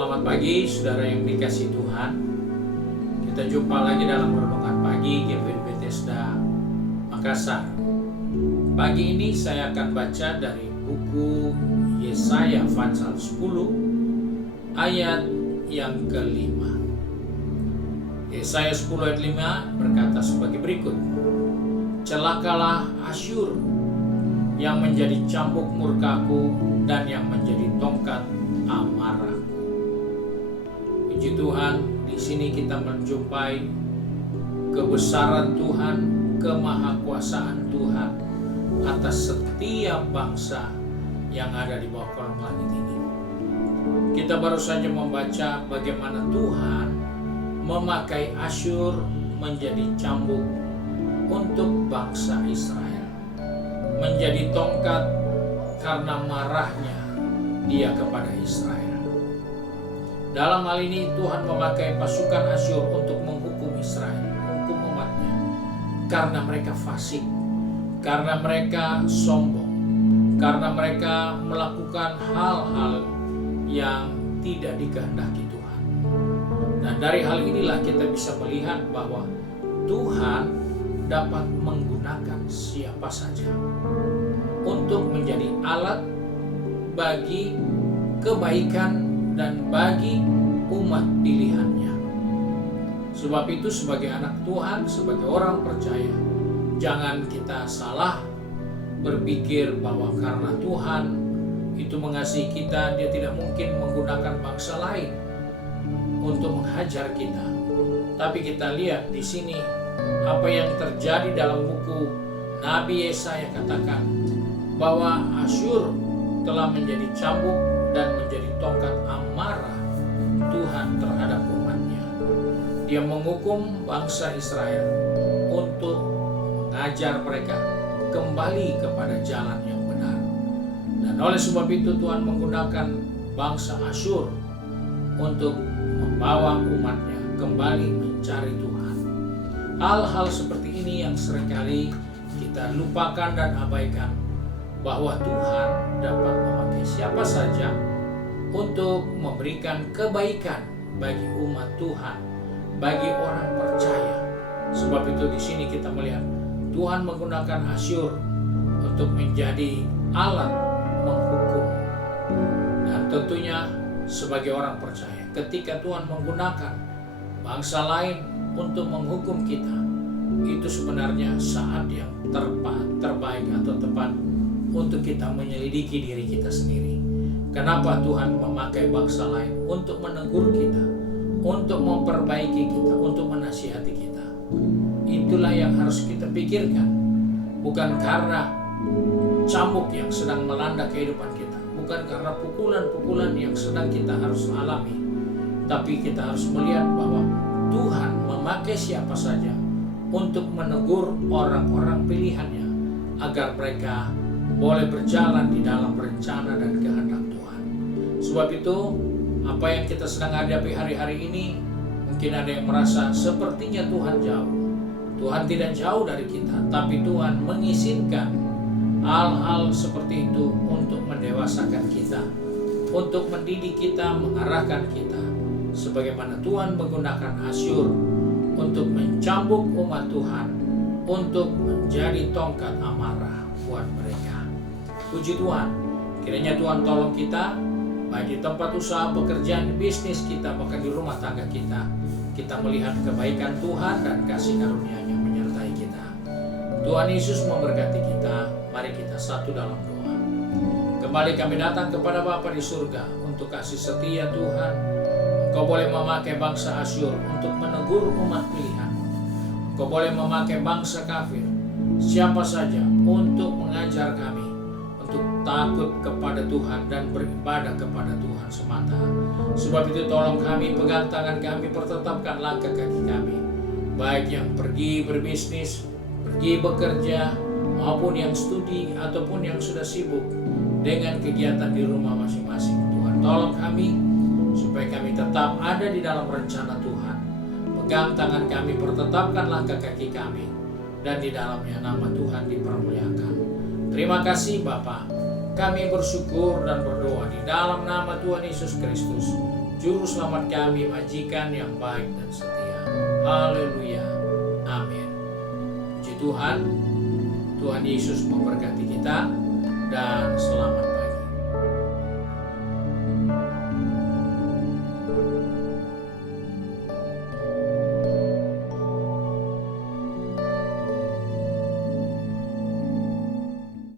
Selamat pagi saudara yang dikasihi Tuhan. Kita jumpa lagi dalam renungan pagi GPI Bethesda Makassar. Pagi ini saya akan baca dari buku Yesaya pasal 10 ayat yang kelima. Yesaya 10 ayat 5 berkata sebagai berikut. Celakalah Asyur yang menjadi cambuk murkaku dan yang menjadi tongkat amarah. Puji Tuhan, di sini kita menjumpai kebesaran Tuhan, kemahakuasaan Tuhan atas setiap bangsa yang ada di bawah kolong langit ini. Kita baru saja membaca bagaimana Tuhan memakai Asyur menjadi cambuk untuk bangsa Israel, menjadi tongkat karena marahnya dia kepada Israel. Dalam hal ini Tuhan memakai pasukan Asyur untuk menghukum Israel, menghukum umatnya, karena mereka fasik, karena mereka sombong, karena mereka melakukan hal-hal yang tidak dikehendaki Tuhan. Nah, dari hal inilah kita bisa melihat bahwa Tuhan dapat menggunakan siapa saja untuk menjadi alat bagi kebaikan dan bagi umat pilihannya. Sebab itu sebagai anak Tuhan, sebagai orang percaya, jangan kita salah berpikir bahwa karena Tuhan itu mengasihi kita, dia tidak mungkin menggunakan bangsa lain untuk menghajar kita. Tapi kita lihat di sini apa yang terjadi dalam buku Nabi Yesaya katakan bahwa Asyur telah menjadi cambuk dan menjadi tongkat amarah Tuhan terhadap umatnya. Dia menghukum bangsa Israel untuk mengajar mereka kembali kepada jalan yang benar. Dan oleh sebab itu Tuhan menggunakan bangsa Asyur untuk membawa umatnya kembali mencari Tuhan. Hal-hal seperti ini yang seringkali kita lupakan dan abaikan, bahwa Tuhan dapat memakai siapa saja untuk memberikan kebaikan bagi umat Tuhan, bagi orang percaya. Sebab itu di sini kita melihat Tuhan menggunakan Asyur untuk menjadi alat menghukum. Dan tentunya sebagai orang percaya, ketika Tuhan menggunakan bangsa lain untuk menghukum kita, itu sebenarnya saat yang terbaik atau tepat untuk kita menyelidiki diri kita sendiri. Kenapa Tuhan memakai bangsa lain untuk menegur kita, untuk memperbaiki kita, untuk menasihati kita? Itulah yang harus kita pikirkan. Bukan karena cambuk yang sedang melanda kehidupan kita, bukan karena pukulan-pukulan yang sedang kita harus alami, tapi kita harus melihat bahwa Tuhan memakai siapa saja untuk menegur orang-orang pilihannya, agar mereka boleh berjalan di dalam rencana dan kehendak Tuhan. Sebab itu, apa yang kita sedang hadapi hari-hari ini, mungkin ada yang merasa sepertinya Tuhan jauh. Tuhan tidak jauh dari kita, tapi Tuhan mengizinkan hal-hal seperti itu untuk mendewasakan kita, untuk mendidik kita, mengarahkan kita. Sebagaimana Tuhan menggunakan Asyur untuk mencambuk umat Tuhan, untuk menjadi tongkat amarah buat mereka. Puji Tuhan, kiranya Tuhan tolong kita, baik di tempat usaha, pekerjaan, bisnis kita, bahkan di rumah tangga kita. Kita melihat kebaikan Tuhan dan kasih karunia-Nya menyertai kita. Tuhan Yesus memberkati kita. Mari kita satu dalam doa. Kembali kami datang kepada Bapa di surga untuk kasih setia Tuhan. Engkau boleh memakai bangsa Asyur untuk menegur umat pilihan. Engkau boleh memakai bangsa kafir, siapa saja, untuk mengajar kami untuk takut kepada Tuhan dan beribadah kepada Tuhan semata. Sebab itu tolong kami, pegang tangan kami, pertetapkan langkah kaki kami, baik yang pergi berbisnis, pergi bekerja, maupun yang studi ataupun yang sudah sibuk dengan kegiatan di rumah masing-masing. Tuhan tolong kami supaya kami tetap ada di dalam rencana Tuhan. Pegang tangan kami, pertetapkan langkah kaki kami, dan di dalamnya nama Tuhan dipermuliakan. Terima kasih Bapa. Kami bersyukur dan berdoa di dalam nama Tuhan Yesus Kristus. Juru Selamat kami, Majikan yang baik dan setia. Haleluya. Amin. Puji Tuhan, Tuhan Yesus memberkati kita dan selamat